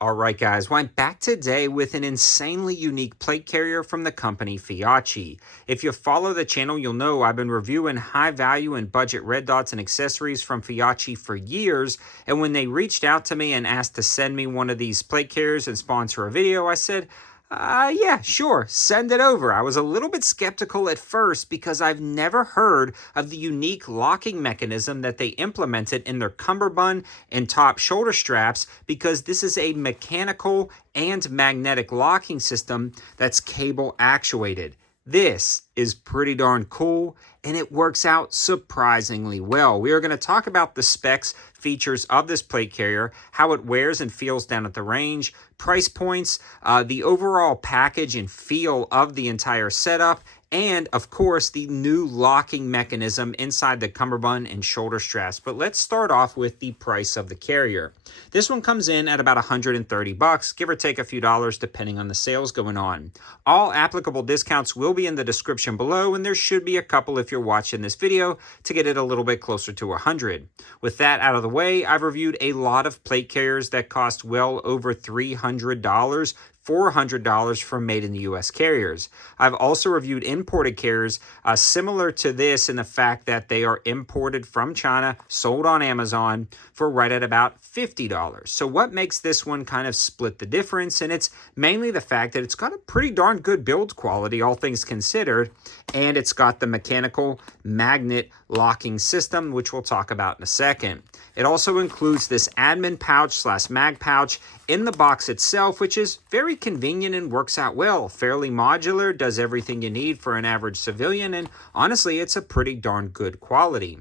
All right, guys, well, I'm back today with an insanely unique plate carrier from the company Feyachi. If you follow the channel, you'll know I've been reviewing high value and budget red dots and accessories from Feyachi for years. And when they reached out to me and asked to send me one of these plate carriers and sponsor a video, I said, yeah, sure, send it over. I was a little bit skeptical at first because I've never heard of the unique locking mechanism that they implemented in their cummerbund and top shoulder straps, because this is a mechanical and magnetic locking system that's cable actuated. This is pretty darn cool, and it works out surprisingly well. We are going to talk about the specs, features of this plate carrier, how it wears and feels down at the range, price points, the overall package and feel of the entire setup, and of course the new locking mechanism inside the cummerbund and shoulder straps. But let's start off with the price of the carrier. This one comes in at about $130, give or take a few dollars depending on the sales going on. All applicable discounts will be in the description below, and there should be a couple if you're watching this video to get it a little bit closer to $100. With that out of the way, I've reviewed a lot of plate carriers that cost well over $300, $400 from made in the US carriers. I've also reviewed imported carriers similar to this in the fact that they are imported from China, sold on Amazon for right at about $50. So what makes this one kind of split the difference? And it's mainly the fact that it's got a pretty darn good build quality, all things considered, and it's got the mechanical magnet locking system, which we'll talk about in a second. It also includes this admin pouch / mag pouch in the box itself, which is very convenient and works out well. Fairly modular, does everything you need for an average civilian, and honestly, it's a pretty darn good quality.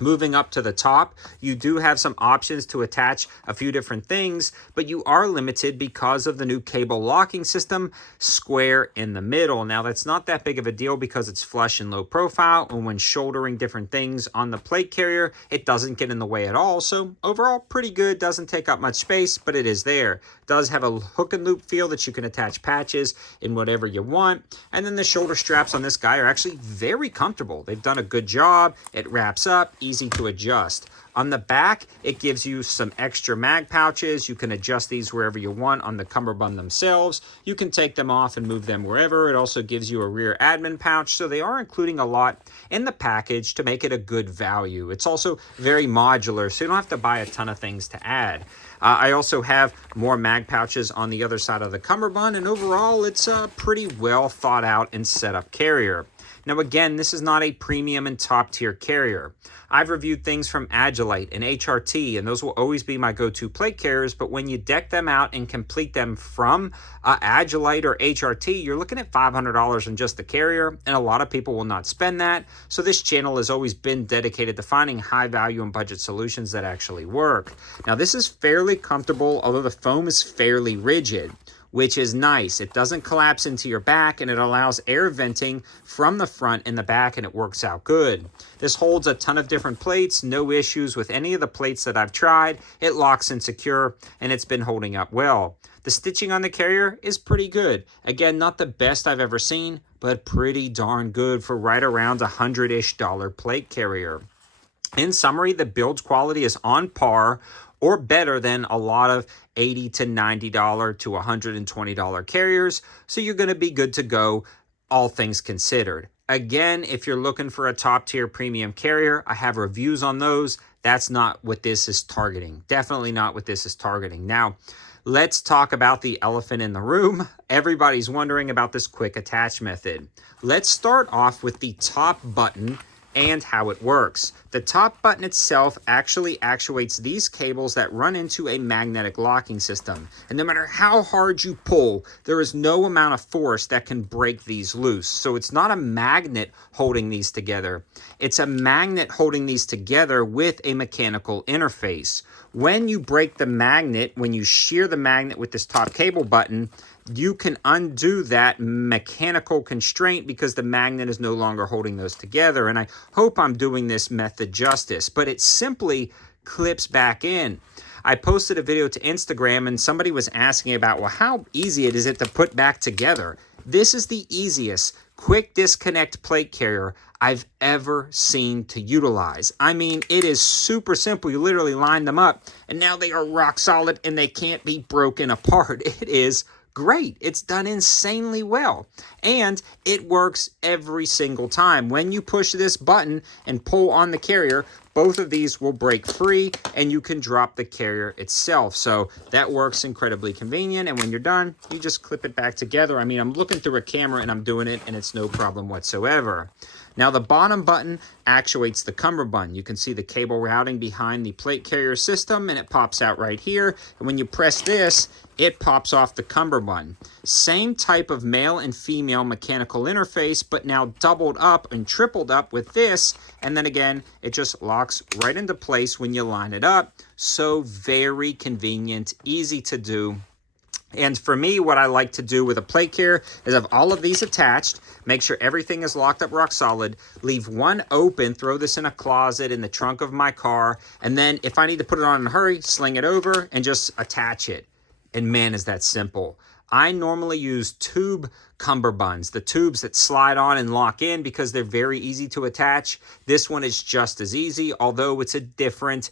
Moving up to the top, you do have some options to attach a few different things, but you are limited because of the new cable locking system, square in the middle. Now, that's not that big of a deal because it's flush and low profile, and when shouldering different things on the plate carrier, it doesn't get in the way at all. So overall, pretty good. Doesn't take up much space, but it is there. It does have a hook and loop feel that you can attach patches in whatever you want. And then the shoulder straps on this guy are actually very comfortable. They've done a good job. It wraps up, easy to adjust. On the back, it gives you some extra mag pouches. You can adjust these wherever you want on the cummerbund themselves. You can take them off and move them wherever. It also gives you a rear admin pouch, so they are including a lot in the package to make it a good value. It's also very modular, so you don't have to buy a ton of things to add. I also have more mag pouches on the other side of the cummerbund, and overall, it's a pretty well thought out and set up carrier. Now, again, this is not a premium and top tier carrier. I've reviewed things from Agilite and HRT, and those will always be my go-to plate carriers, but when you deck them out and complete them from Agilite or HRT, you're looking at $500 on just the carrier, and a lot of people will not spend that. So this channel has always been dedicated to finding high value and budget solutions that actually work. Now, this is fairly comfortable, although the foam is fairly rigid, which is nice. It doesn't collapse into your back, and it allows air venting from the front and the back, and it works out good. This holds a ton of different plates, no issues with any of the plates that I've tried. It locks and secure, and it's been holding up well. The stitching on the carrier is pretty good. Again, not the best I've ever seen, but pretty darn good for right around $100-ish plate carrier. In summary, the build quality is on par or better than a lot of $80 to $90 to $120 carriers, so you're going to be good to go, all things considered. Again, if you're looking for a top tier premium carrier, I have reviews on those. That's not what this is targeting. Definitely not what this is targeting. Now, let's talk about the elephant in the room. Everybody's wondering about this quick attach method. Let's start off with the top button and how it works. The top button itself actually actuates these cables that run into a magnetic locking system. And no matter how hard you pull, there is no amount of force that can break these loose. So it's not a magnet holding these together. It's a magnet holding these together with a mechanical interface. When you break the magnet, when you shear the magnet with this top cable button, you can undo that mechanical constraint because the magnet is no longer holding those together. And I hope I'm doing this method justice, but it simply clips back in. I posted a video to Instagram and somebody was asking about, well, how easy is it to put back together? This is the easiest, quick disconnect plate carrier I've ever seen to utilize. I mean, it is super simple. You literally line them up and now they are rock solid and they can't be broken apart. It is great. It's done insanely well. And it works every single time. When you push this button and pull on the carrier, both of these will break free and you can drop the carrier itself. So that works incredibly convenient. And when you're done, you just clip it back together. I mean, I'm looking through a camera and I'm doing it and it's no problem whatsoever. Now the bottom button actuates the cummerbund. You can see the cable routing behind the plate carrier system and it pops out right here. And when you press this, it pops off the cummerbund. Same type of male and female mechanical interface, but now doubled up and tripled up with this. And then again, it just locks right into place when you line it up. So very convenient, easy to do. And for me, what I like to do with a plate carrier is have all of these attached, make sure everything is locked up rock solid, leave one open, throw this in a closet in the trunk of my car, and then if I need to put it on in a hurry, sling it over and just attach it. And man, is that simple. I normally use tube cummerbunds, the tubes that slide on and lock in because they're very easy to attach. This one is just as easy, although it's a different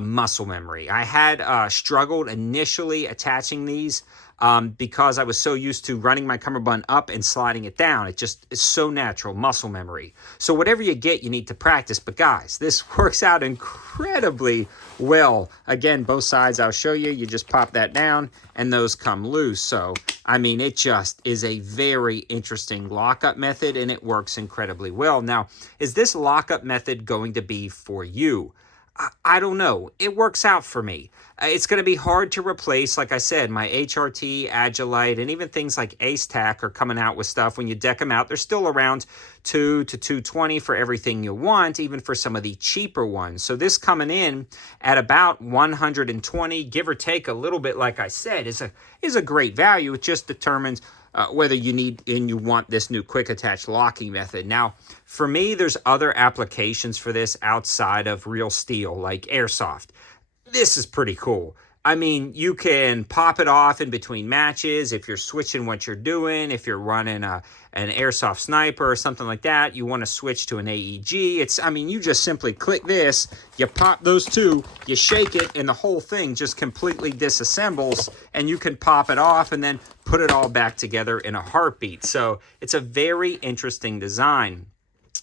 muscle memory. I had struggled initially attaching these because I was so used to running my cummerbund up and sliding it down. It just is so natural, muscle memory. So whatever you get, you need to practice. But guys, this works out incredibly well. Again, both sides I'll show you. You just pop that down and those come loose. So, I mean, it just is a very interesting lockup method and it works incredibly well. Now, is this lockup method going to be for you? I don't know. It works out for me. It's going to be hard to replace, like I said, my HRT, Agilite, and even things like Ace Tack are coming out with stuff. When you deck them out, they're still around $2 to $220 for everything you want, even for some of the cheaper ones. So this coming in at about $120, give or take a little bit, like I said, is a great value. It just determines whether you need and you want this new quick attach locking method. Now, for me, there's other applications for this outside of real steel, like airsoft. This is pretty cool. I mean, you can pop it off in between matches if you're switching what you're doing, if you're running an airsoft sniper or something like that, you want to switch to an AEG. I mean, you just simply click this, you pop those two, you shake it, and the whole thing just completely disassembles, and you can pop it off and then put it all back together in a heartbeat. So it's a very interesting design.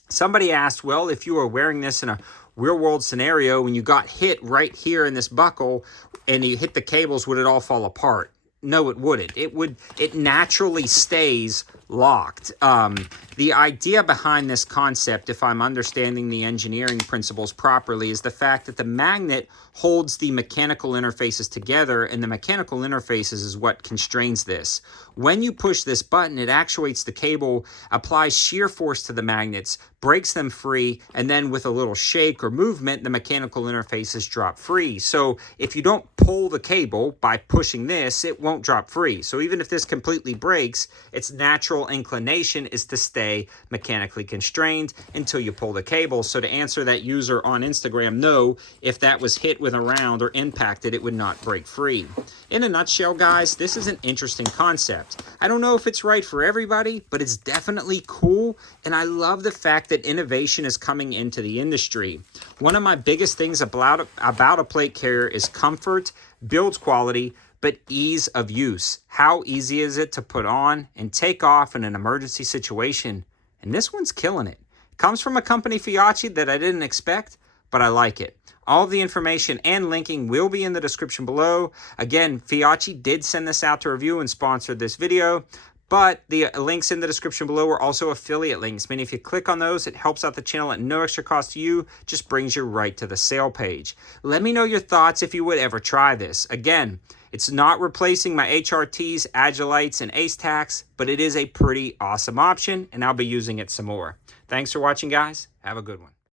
Somebody asked, well, if you were wearing this in a real-world scenario, when you got hit right here in this buckle and you hit the cables, would it all fall apart? No, it wouldn't. It naturally stays locked. The idea behind this concept, if I'm understanding the engineering principles properly, is the fact that the magnet holds the mechanical interfaces together, and the mechanical interfaces is what constrains this. When you push this button, it actuates the cable, applies shear force to the magnets, breaks them free, and then with a little shake or movement, the mechanical interfaces drop free. So if you don't pull the cable by pushing this, it won't drop free. So even if this completely breaks, its natural inclination is to stay mechanically constrained until you pull the cable. So to answer that user on Instagram, no, if that was hit with a round or impacted, it would not break free. In a nutshell, guys, this is an interesting concept. I don't know if it's right for everybody, but it's definitely cool, and I love the fact that innovation is coming into the industry. One of my biggest things about a plate carrier is comfort, build quality, but ease of use. How easy is it to put on and take off in an emergency situation? And this one's killing it. Comes from a company, Feyachi, that I didn't expect, but I like it. All the information and linking will be in the description below. Again, Feyachi did send this out to review and sponsored this video, but the links in the description below are also affiliate links, meaning if you click on those, it helps out the channel at no extra cost to you, just brings you right to the sale page. Let me know your thoughts if you would ever try this. Again, it's not replacing my HRTs, Agilites, and Ace Tacks, but it is a pretty awesome option, and I'll be using it some more. Thanks for watching, guys. Have a good one.